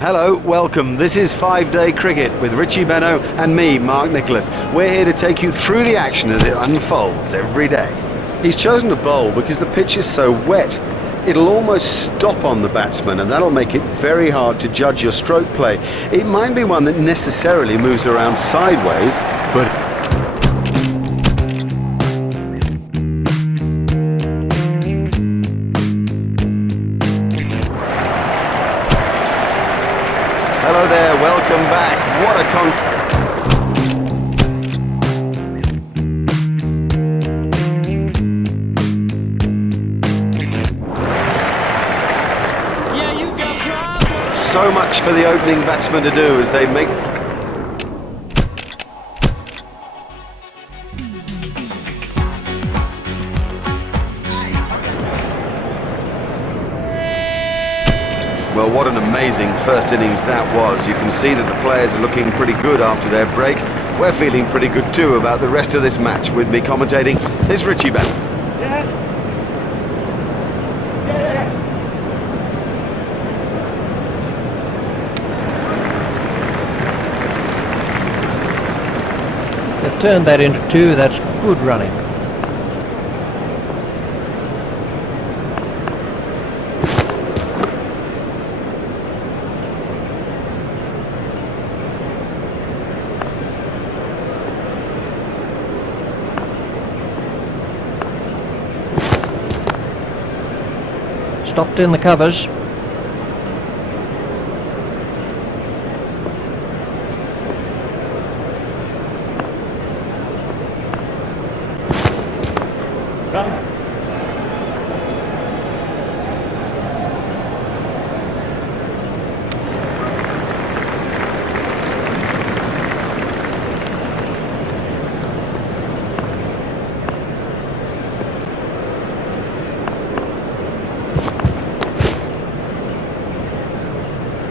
Hello, welcome. This is 5-Day Cricket with Richie Benno and me, Mark Nicholas. We're here to take you through the action as it unfolds every day. He's chosen to bowl because the pitch is so wet. It'll almost stop on the batsman, and that'll make it very hard to judge your stroke play. It might be one that necessarily moves around sideways, but hello there, welcome back. What a So much for the opening batsman to do as they make... Well, what an amazing first innings that was. You can see that the players are looking pretty good after their break. We're feeling pretty good too about the rest of this match. With me commentating is Richie Benno. They've turned that into 2, that's good running. Stopped in the covers.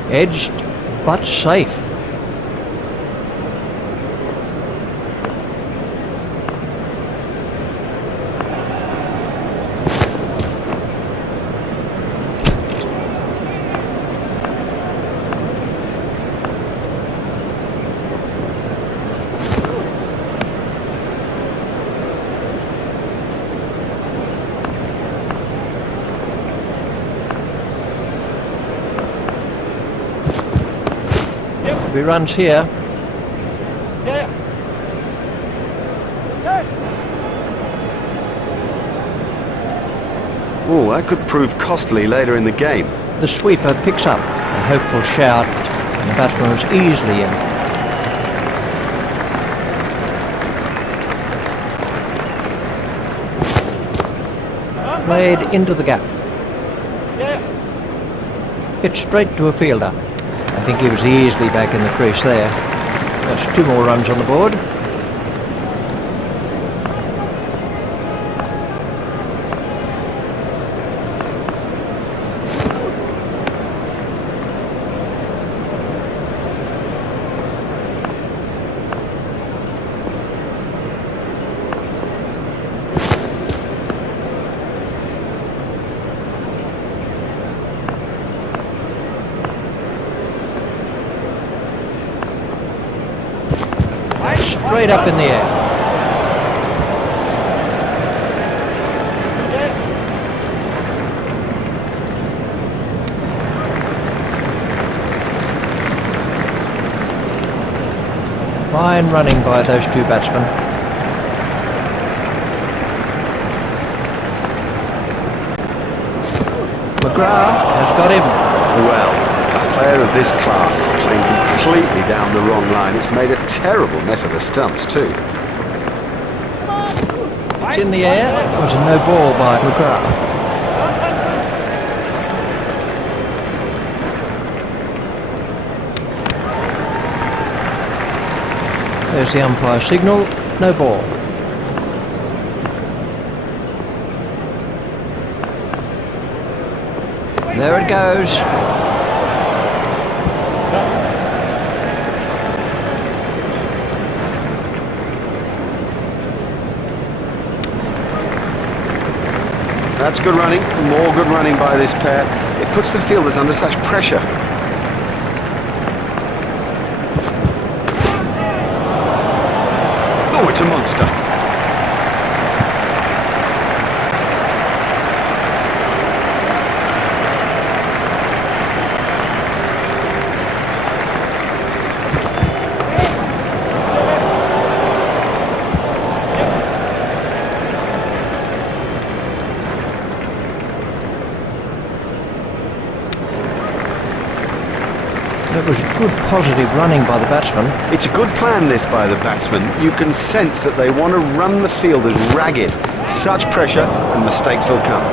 Edged, but safe. He runs here. Oh, that could prove costly later in the game. The sweeper picks up a hopeful shout, and the batsman was easily in. Played into the gap. Hit straight to a fielder. I think he was easily back in the crease there. That's 2 more runs on the board. Straight up in the air. Fine running by those 2 batsmen. McGrath has got him. Well, a player of this class playing completely down the wrong line. It's made a terrible mess of the stumps too. It's in the air. It was a no ball by McGrath. There's the umpire signal. No ball. There it goes. That's good running, more good running by this pair. It puts the fielders under such pressure. faster. That was good positive running by the batsman. It's a good plan, this, by the batsman. You can sense that they want to run the fielders ragged. Such pressure and mistakes will come.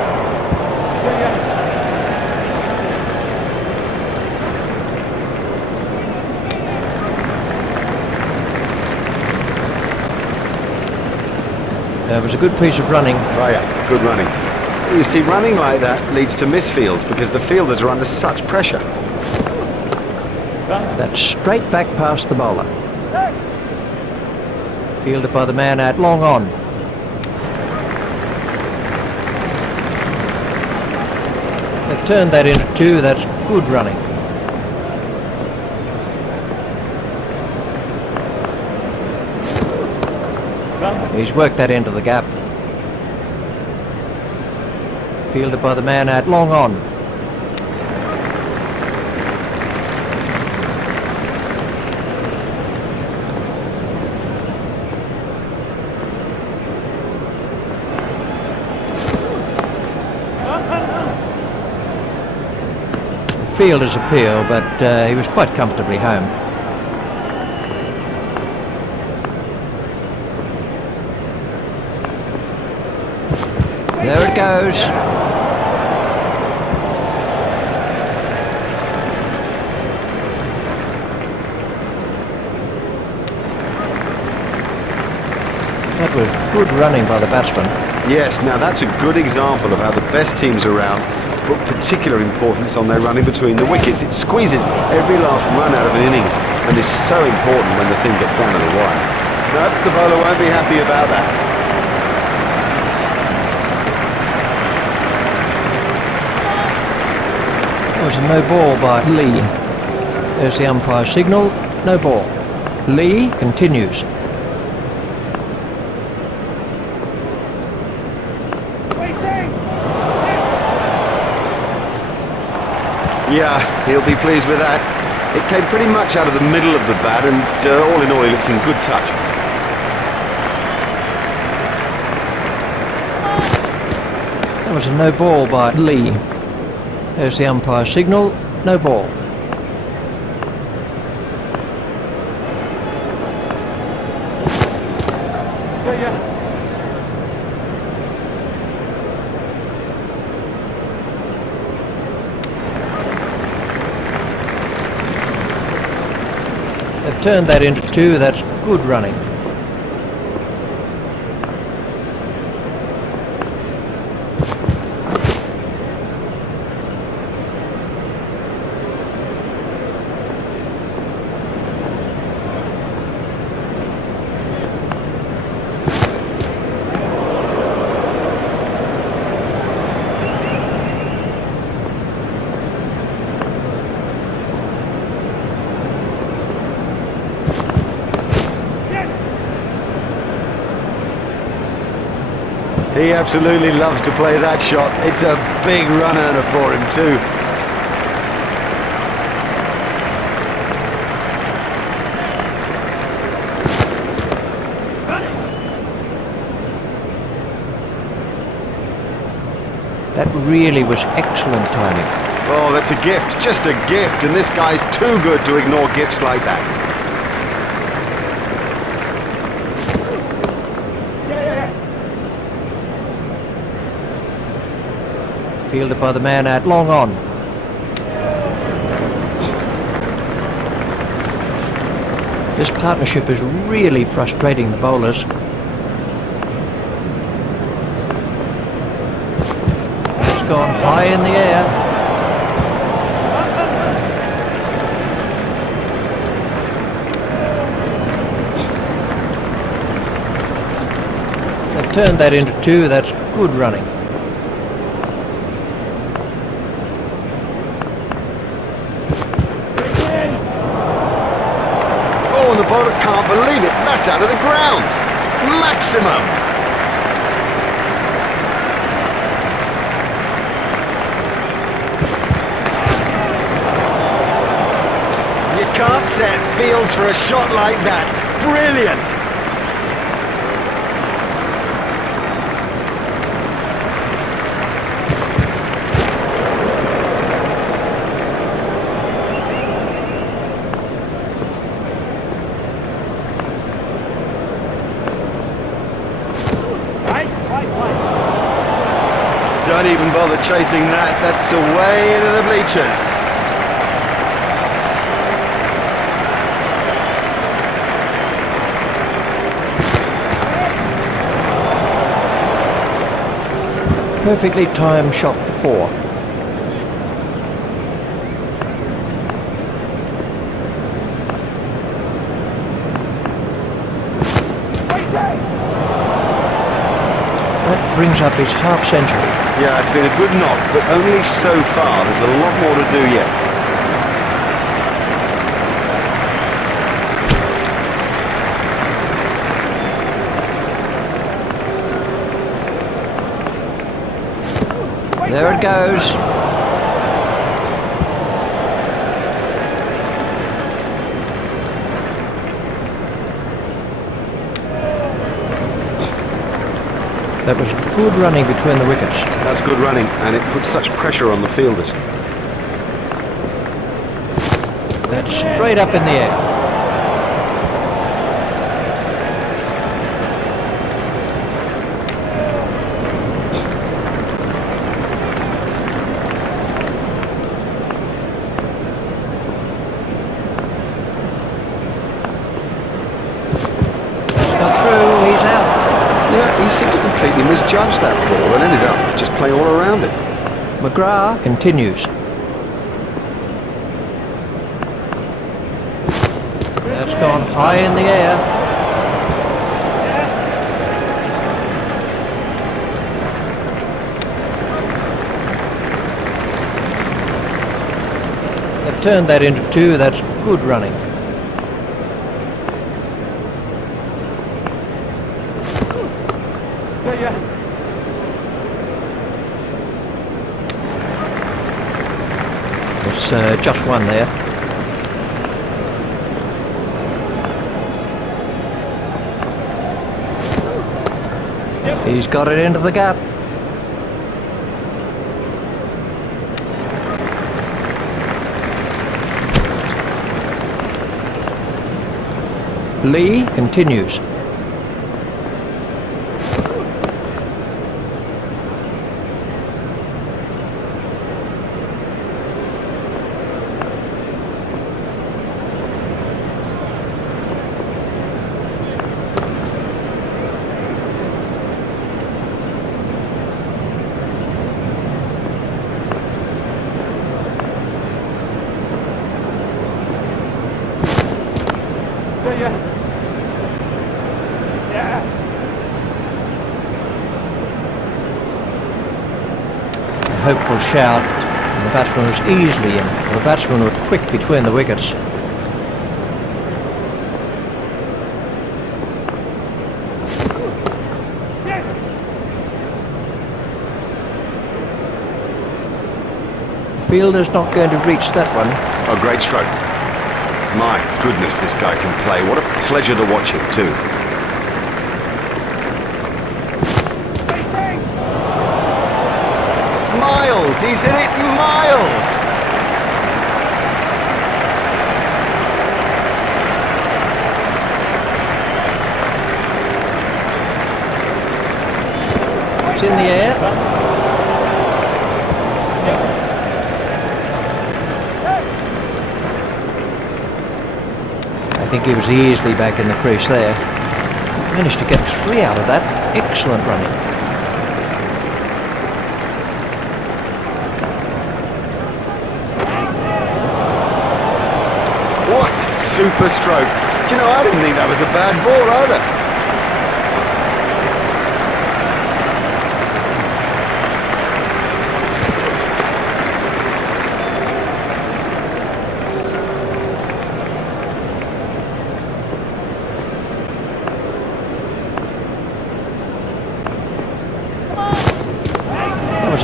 That was a good piece of running. Oh yeah, good running. You see, running like that leads to misfields because the fielders are under such pressure. That's straight back past the bowler. Fielded by the man out long on. They've turned that into 2. That's good running. He's worked that into the gap. Fielded by the man out long on. Fielder's appeal, but he was quite comfortably home. There it goes. That was good running by the batsman. Yes, now that's a good example of how the best teams around put particular importance on their running between the wickets. It squeezes every last run out of an innings and is so important when the thing gets down to the wire. No, the bowler won't be happy about that. That was a no ball by Lee. There's the umpire signal, no ball. Lee continues. Yeah, he'll be pleased with that. It came pretty much out of the middle of the bat and all in all he looks in good touch. That was a no ball by Lee. There's the umpire signal, no ball. They've turned that into 2. That's good running. He absolutely loves to play that shot. It's a big run earner for him too. That really was excellent timing. Oh, that's a gift, just a gift, and this guy's too good to ignore gifts like that. Fielded by the man out long on. This partnership is really frustrating the bowlers. It's gone high in the air. They've turned that into 2. That's good running. Oh, and the bowler can't believe it. That's out of the ground. maximum. You can't set fields for a shot like that. Brilliant. Don't even bother chasing that. That's away into the bleachers. Perfectly timed shot for 4. That brings up his half century. Yeah, it's been a good knock, but only so far. There's a lot more to do yet. There it goes. That was good running between the wickets. That's good running, and it puts such pressure on the fielders. That's straight up in the air. Yeah, he seemed to completely misjudge that ball and ended up just playing all around it. McGrath continues. That's gone high in the air. They've turned that into 2. That's good running. It's just 1 there. He's got it into the gap. Lee continues. Hopeful shout, and the batsman was easily in. The batsman was quick between the wickets. The fielder's not going to reach that one. Oh, great stroke. My goodness, this guy can play. What a pleasure to watch him too. Miles, he's hit it miles. It's in the air. I think he was easily back in the crease there. Managed to get 3 out of that. Excellent running. What super stroke. Do you know, I didn't think that was a bad ball either.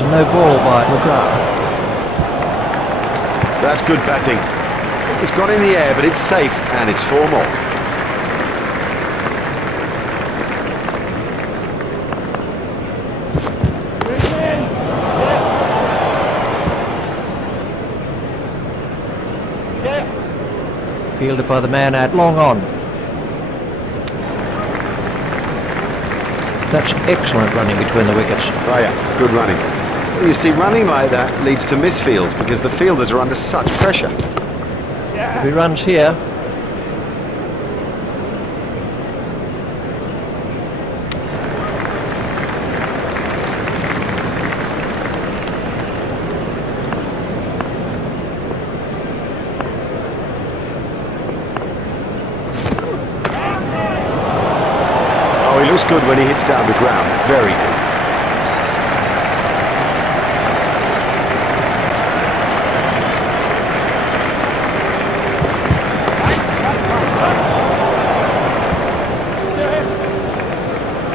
no ball by McGrath. That's good batting. It's gone in the air, but it's safe, and it's 4 more. Fielded by the man out long on. That's excellent running between the wickets. Oh yeah, good running. You see, running like that leads to misfields because the fielders are under such pressure. If he runs here, Oh, he looks good when he hits down the ground. Very good.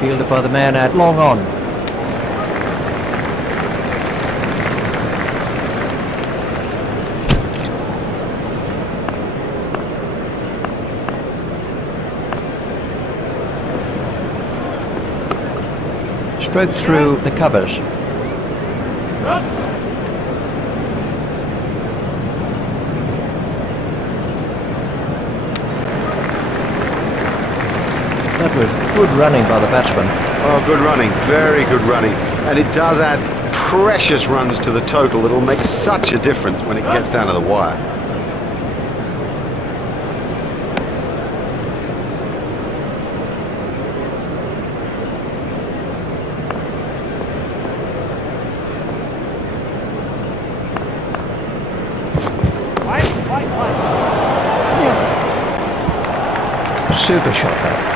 fielded by the man out long on. Stroked through the covers. That was good running by the batsman. Oh, good running. Very good running. And it does add precious runs to the total that'll make such a difference when it gets down to the wire. Super shot that.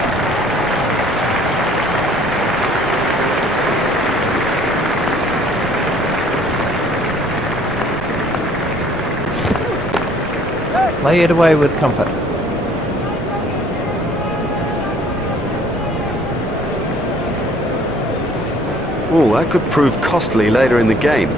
Play it away with comfort. Oh, that could prove costly later in the game.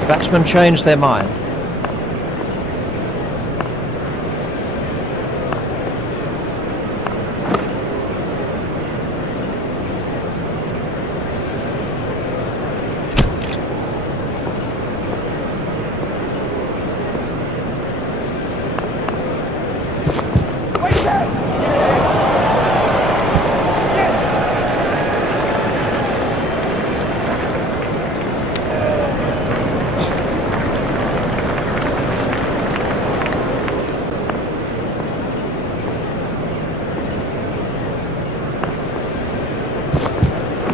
The batsmen changed their mind.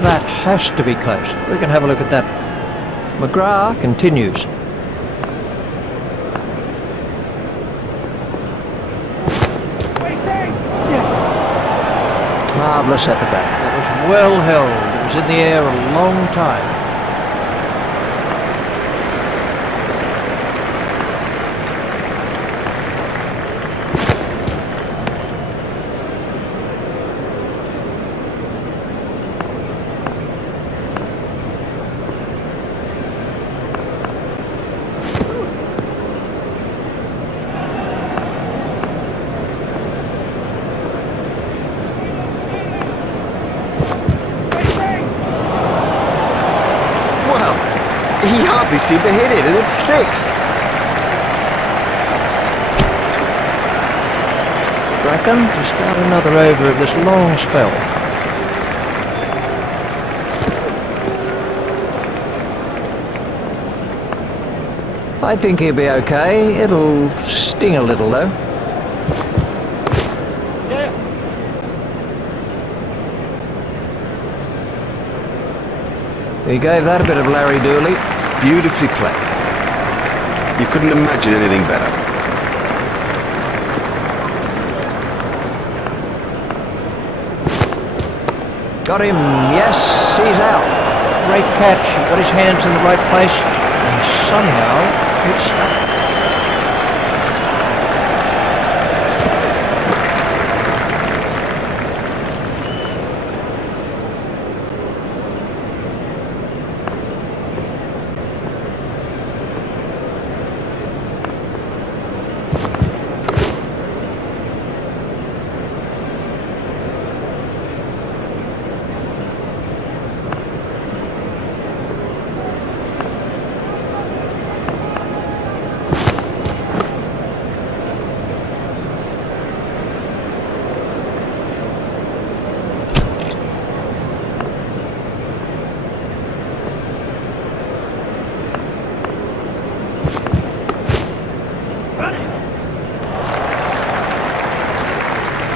That has to be close. We can have a look at that. McGrath continues. Marvellous effort that. It was well held. It was in the air a long time. He hardly seemed to hit it, and it's 6. Bracken to start another over of this long spell. I think he'll be okay. It'll sting a little though. He gave that a bit of Larry Dooley. Beautifully played. You couldn't imagine anything better. Got him. Yes, he's out. Great catch. He got his hands in the right place and somehow it's stuck.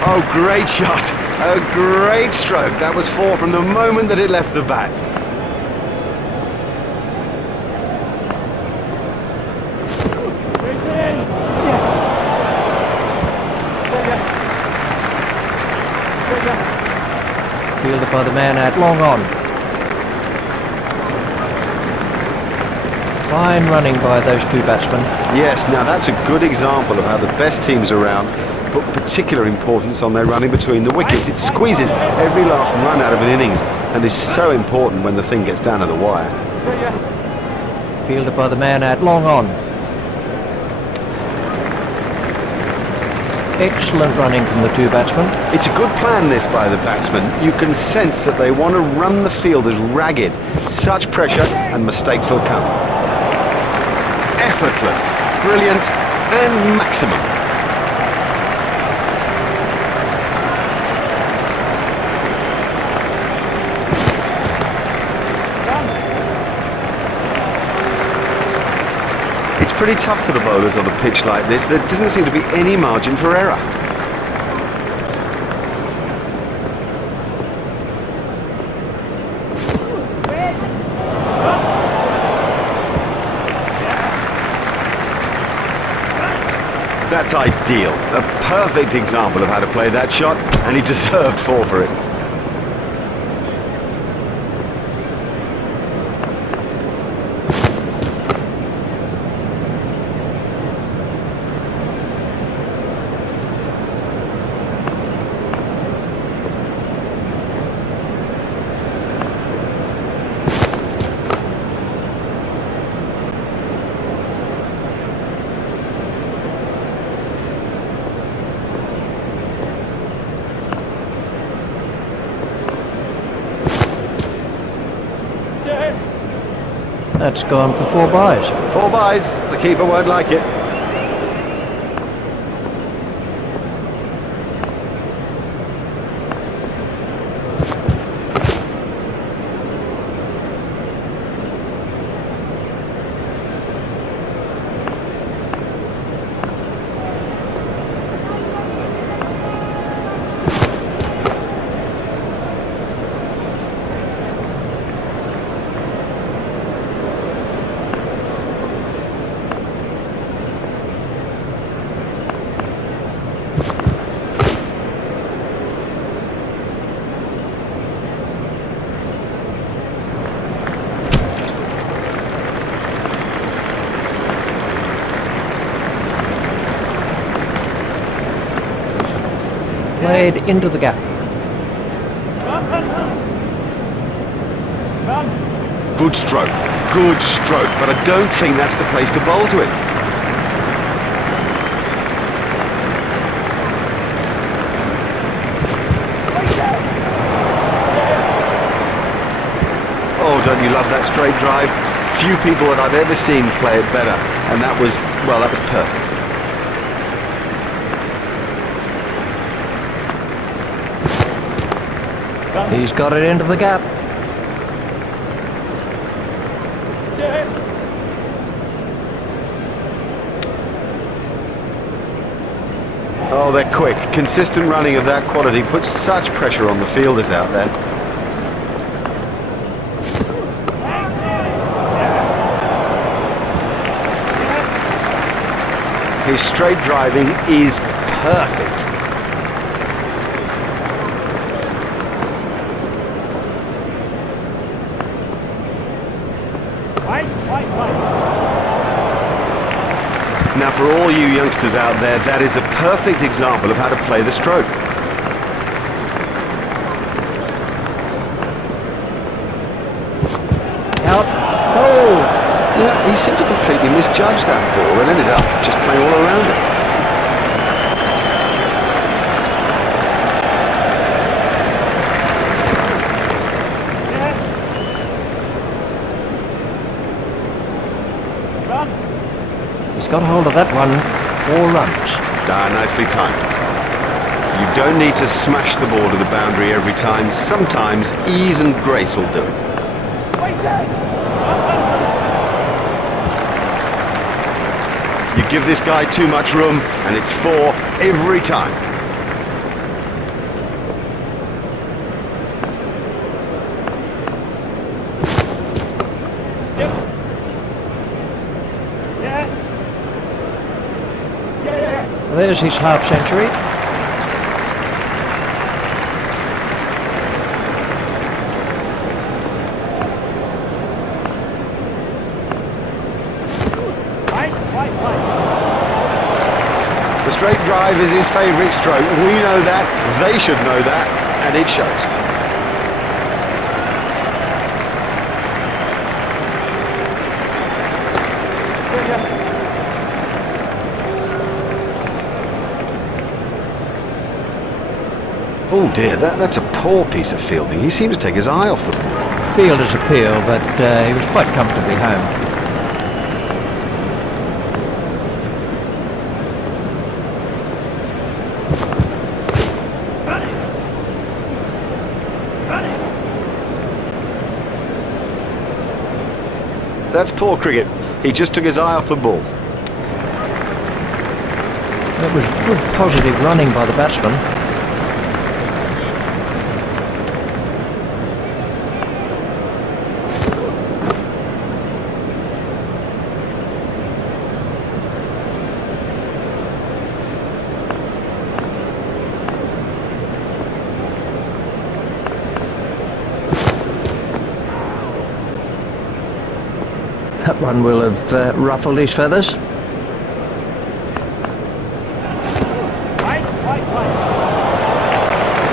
Oh, great shot. A great stroke. That was 4 from the moment that it left the bat. Fielded by the man out long on. Fine running by those two batsmen. Yes, now that's a good example of how the best teams around put particular importance on their running between the wickets. It squeezes every last run out of an innings and is so important when the thing gets down to the wire. Fielded by the man out long on. Excellent running from the two batsmen. It's a good plan, this, by the batsmen. You can sense that they want to run the fielders ragged. Such pressure and mistakes will come. Effortless, brilliant and maximum. It's pretty tough for the bowlers on a pitch like this. There doesn't seem to be any margin for error. That's ideal. A perfect example of how to play that shot, and he deserved 4 for it. That's gone for 4 byes. 4 byes. The keeper won't like it. Played into the gap. Good stroke, but I don't think that's the place to bowl to it. Oh, don't you love that straight drive? Few people that I've ever seen play it better, and that was perfect. He's got it into the gap. Oh, they're quick. Consistent running of that quality puts such pressure on the fielders out there. His straight driving is perfect. Now for all you youngsters out there, that is a perfect example of how to play the stroke. Out. Oh! You know, he seemed to completely misjudge that ball and ended up just playing all around it. He's got hold of that one. 4 runs. Nicely timed. You don't need to smash the ball to the boundary every time. Sometimes ease and grace will do it. You give this guy too much room and it's 4 every time. There's his half century. The straight drive is his favourite stroke. We know that, they should know that, and it shows. Oh dear, that's a poor piece of fielding. He seemed to take his eye off the ball. Fielder's appeal, but he was quite comfortably home. That's poor cricket. He just took his eye off the ball. That was good positive running by the batsman. That one will have ruffled his feathers.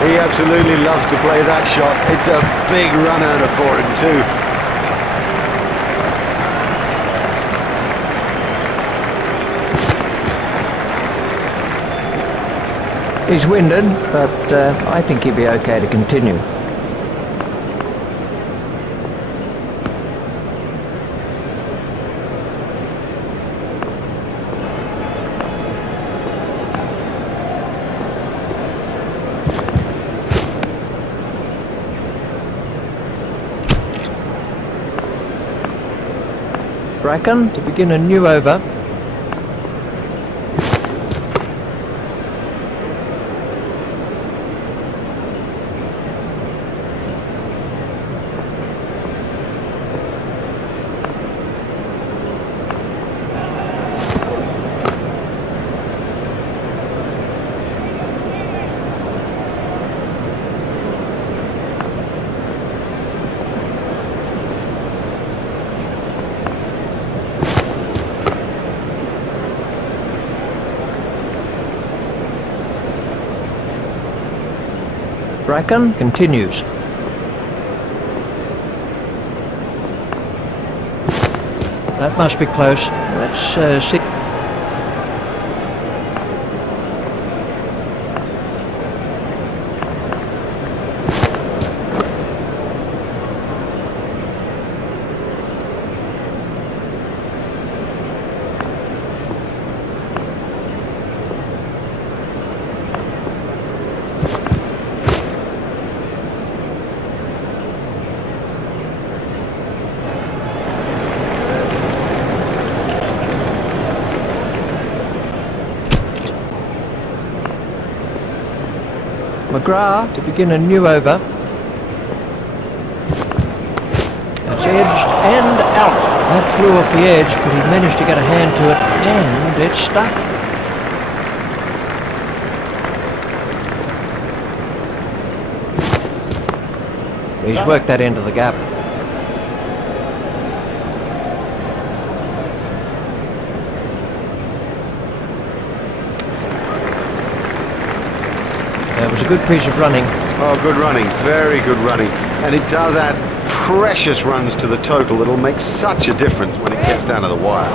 He absolutely loves to play that shot. It's a big run earner for him too. He's winded, but I think he'll be okay to continue. Bracken to begin a new over. Bracken continues. That must be close. That's 6. McGrath to begin a new over. That's edged and out. That flew off the edge, but he managed to get a hand to it and it stuck. He's worked that into the gap. good piece of running. Oh, good running, very good running. And it does add precious runs to the total that'll make such a difference when it gets down to the wire.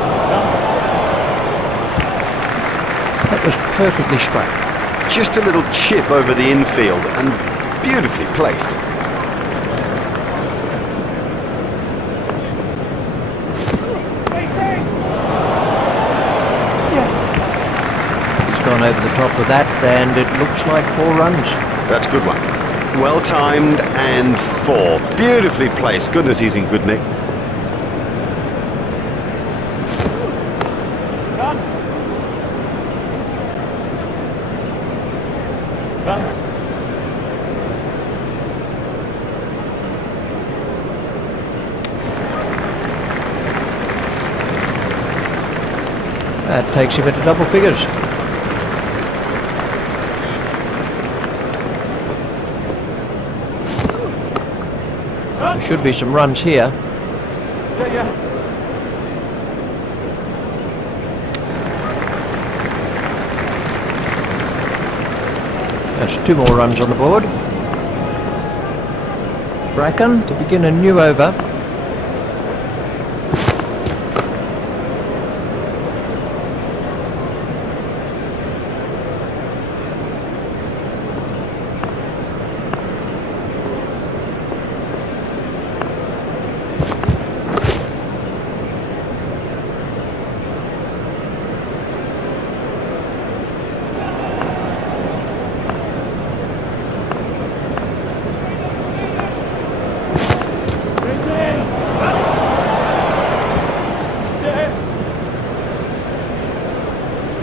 That was perfectly struck. Just a little chip over the infield and beautifully placed. He's gone over the top of that, and it looks like 4 runs. That's a good one. Well timed and 4. Beautifully placed. Goodness, he's in good nick. That takes him into double figures. There should be some runs here. That's 2 more runs on the board. Bracken to begin a new over.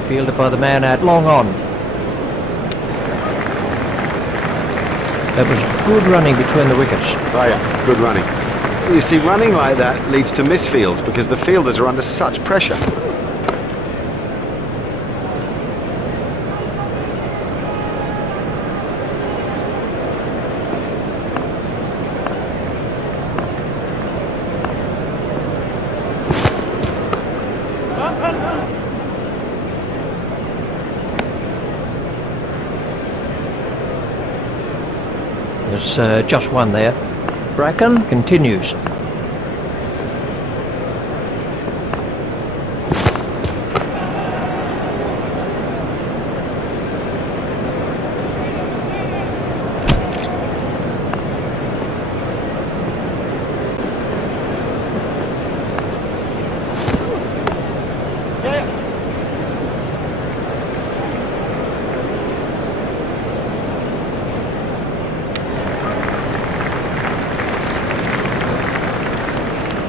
Fielded by the man out long on. That was good running between the wickets. Oh yeah, good running. You see, running like that leads to misfields because the fielders are under such pressure. There's just one there. Bracken continues.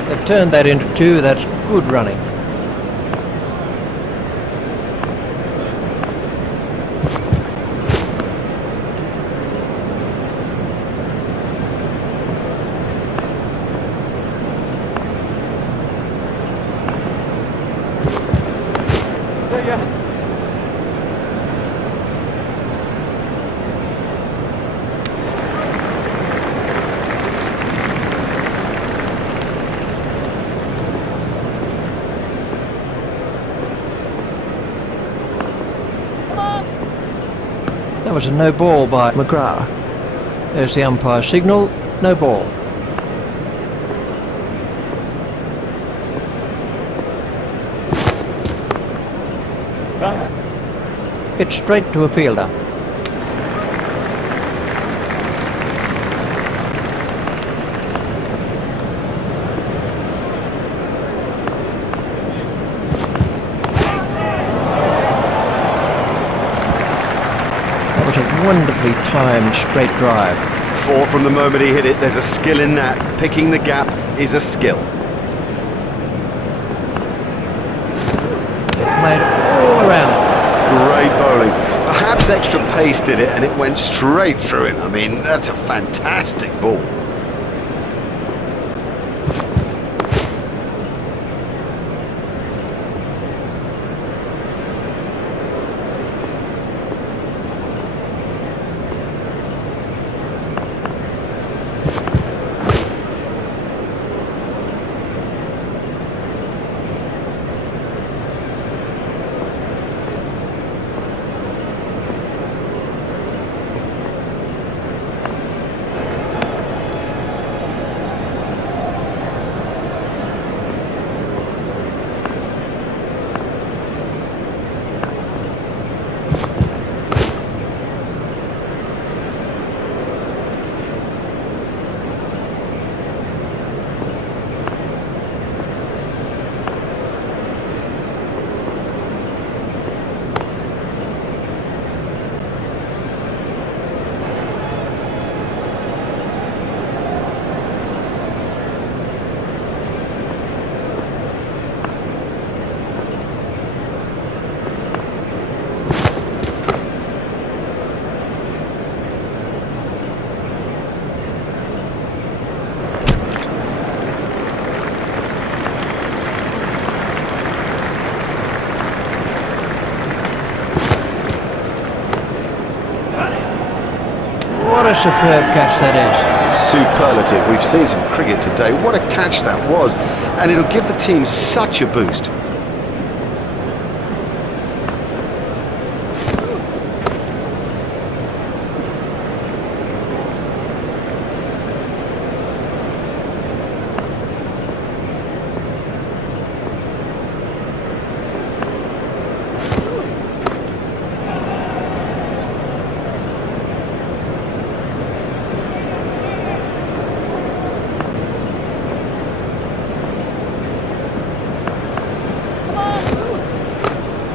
They've turned that into 2. That's good running. That was a no ball by McGrath. There's the umpire signal, no ball. Hit straight to a fielder. That was a wonderfully timed straight drive. 4 from the moment he hit it. There's a skill in that. Picking the gap is a skill. Made it all around. Great bowling. Perhaps extra pace did it and it went straight through him. I mean, that's a fantastic ball. a superb catch that is. Superlative. We've seen some cricket today. What a catch that was. And it'll give the team such a boost.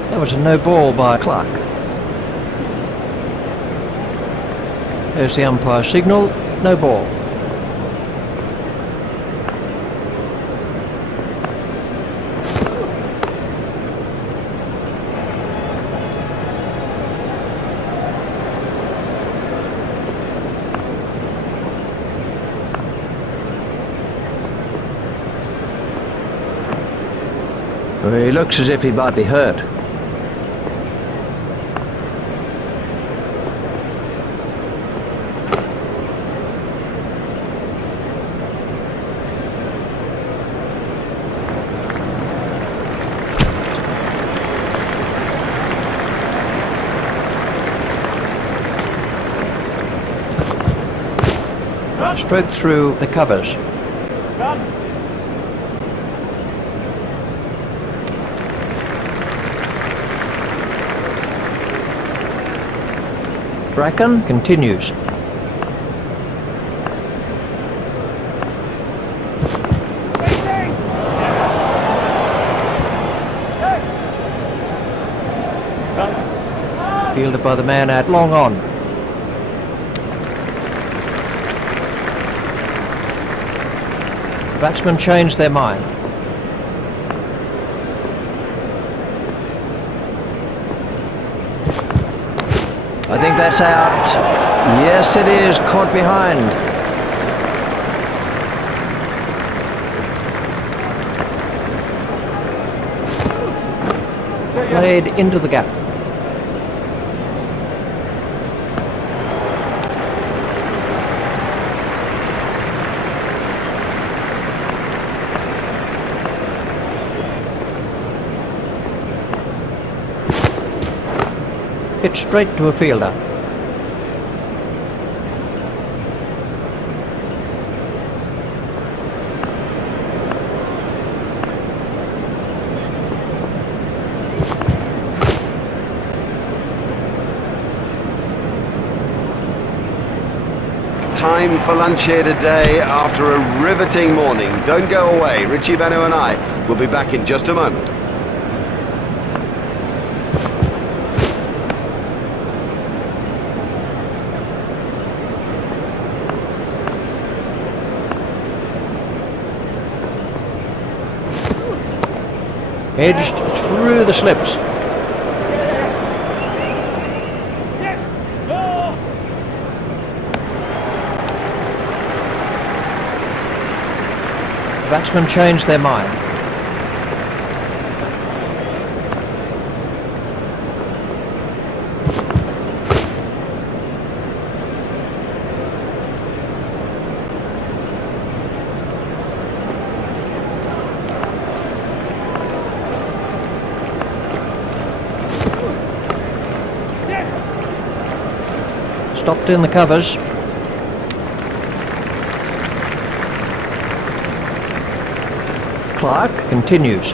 That was a no ball by Clark. There's the umpire signal, no ball. He looks as if he might be hurt. Straight through the covers. Bracken continues. Fielded by the man at long on. The batsmen changed their mind. I think that's out. Yes, it is. Caught behind. Played into the gap. Hit straight to a fielder. Time for lunch here today after a riveting morning. Don't go away. Richie Beno and I will be back in just a moment. Edged through the slips. The batsmen changed their mind. Stopped in the covers. Clark continues.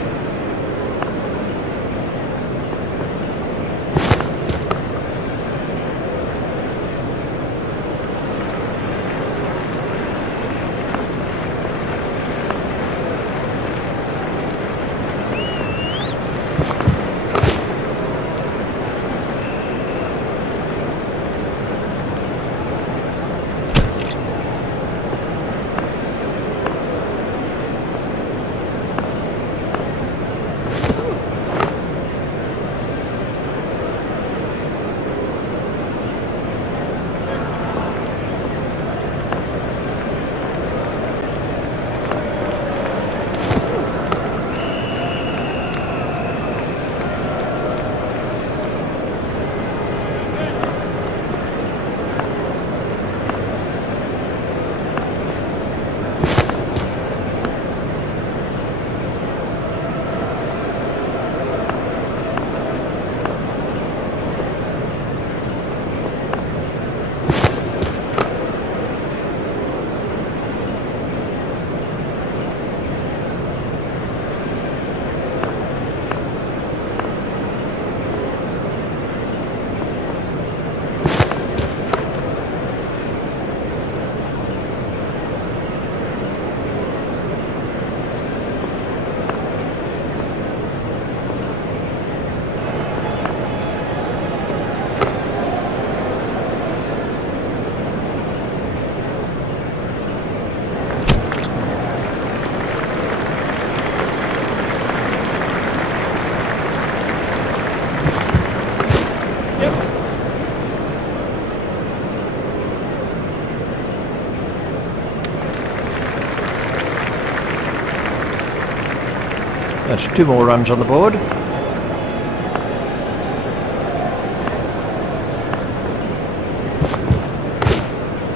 That's 2 more runs on the board.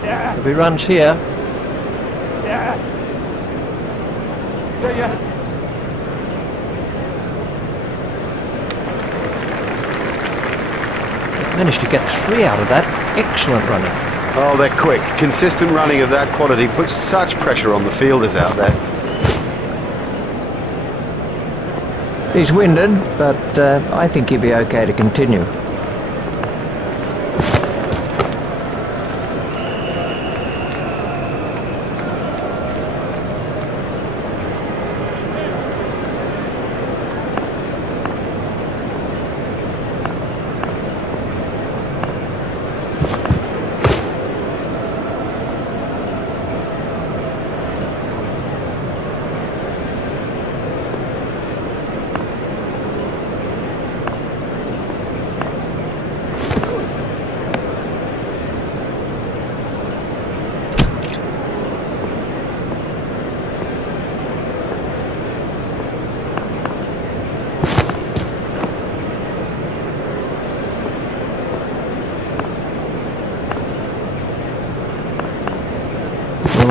There'll be runs here. Managed to get 3 out of that. Excellent running. Oh, they're quick. Consistent running of that quality puts such pressure on the fielders out there. He's winded, but I think he'll be okay to continue.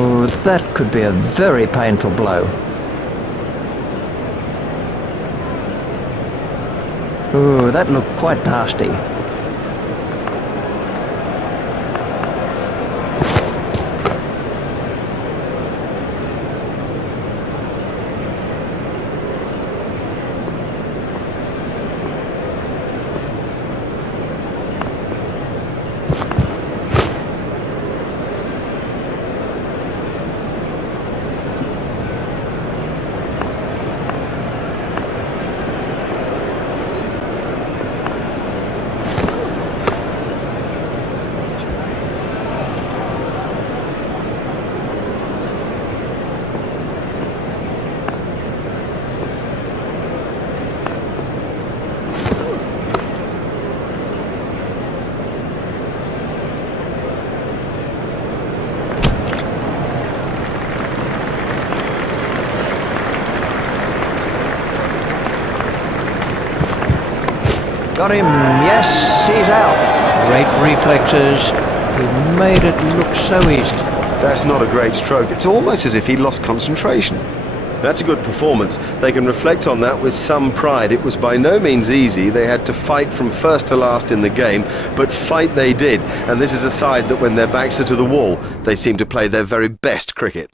Oh, that could be a very painful blow. Oh, that looked quite nasty. Got him, yes, he's out. Great reflexes. He made it look so easy. That's not a great stroke. It's almost as if he lost concentration. That's a good performance. They can reflect on that with some pride. It was by no means easy. They had to fight from first to last in the game, but fight they did. And this is a side that when their backs are to the wall, they seem to play their very best cricket.